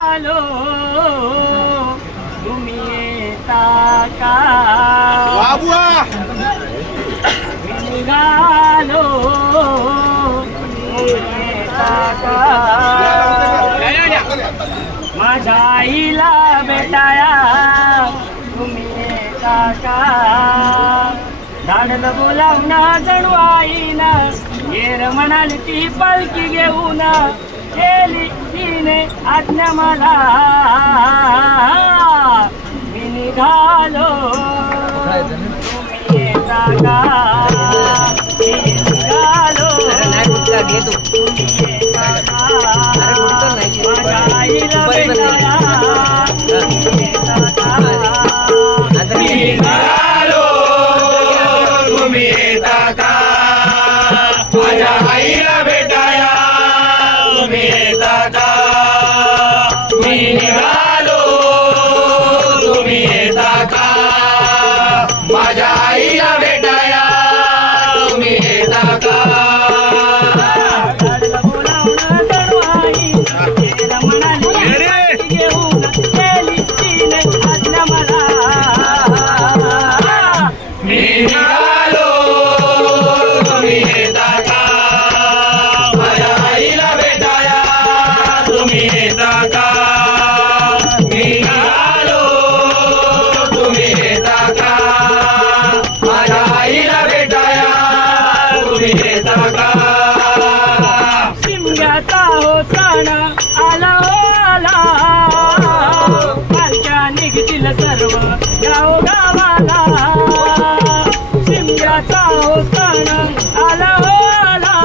आलो तुम्ही येता का बाबुआ निघालो तुम्ही येता का माझ्या आईला भेटाया तुम्ही येता का झाडलं बोलावून जणू आईना येर म्हणाली ती पालखी घेऊन केली तिने आज्ञा मला मी निघालो तुम्ही येता का मी निघालो तुम्ही येता का माझ्या आईला भेटाया तुम्ही येता का मी निघालो तुम्ही येता का माझ्या आईला भेटाया तुम्ही येता का मी निघालो तुम्ही येता का माझ्या आईला भेटाया तुम्ही येता का शिमग्याचा हो सण आला हो आला पालख्या निघतील सर्व गाव गावाला शिमग्याचा हो सण आला हो आला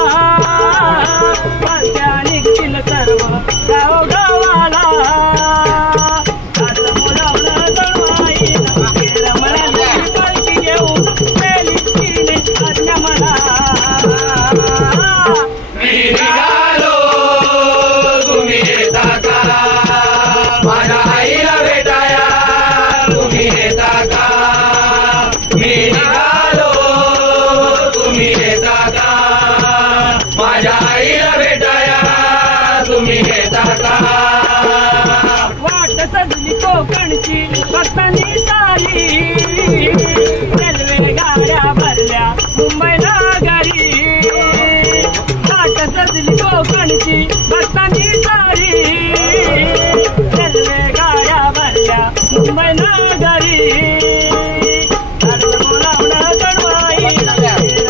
पालख्या निघतील सर्व गाव गावाला बोलावलं जणू आईला केलं म्हणाली पालखी घेऊन केली तिने आज्ञा मला माझ्या आईला भेटाया तुम्ही येता का मी निघालो तुम्ही येता का माझ्या आईला भेटाया तुम्ही येता का वाट सजली कोकणची भक्तांनी सारी रेल्वे गाड्या भरल्या मुंबईला घरी वाट सजली कोकणची भक्तांनी सारी रेल्वे गाड्या भरल्या मुंबईला घरी बोलावलं जणू आईला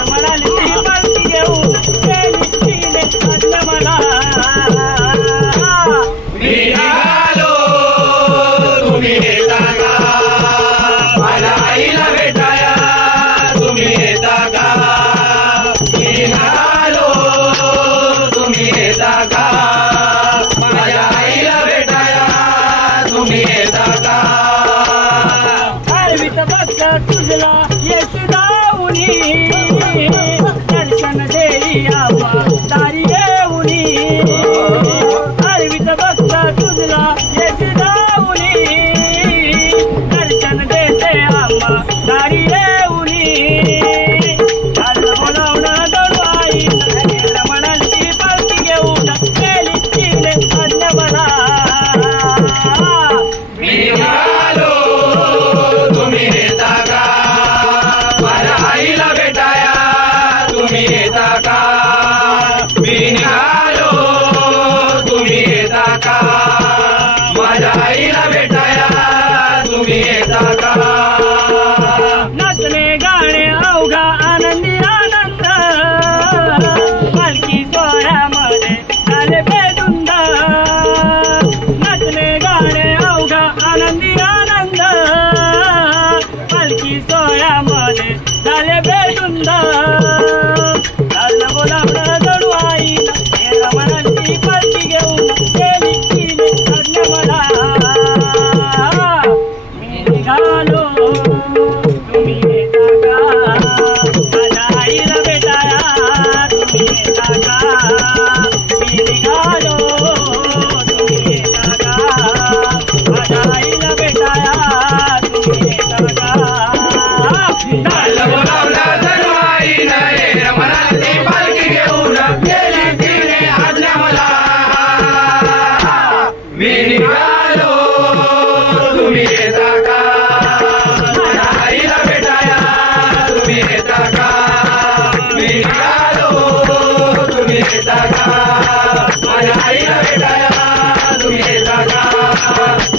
म्हणाली ती पालखी घेऊन गेली तिने आज्ञा मला मी निघालो तुम्ही येता का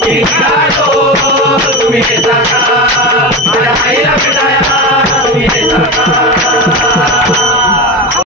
मी निघालो तुम्ही येता का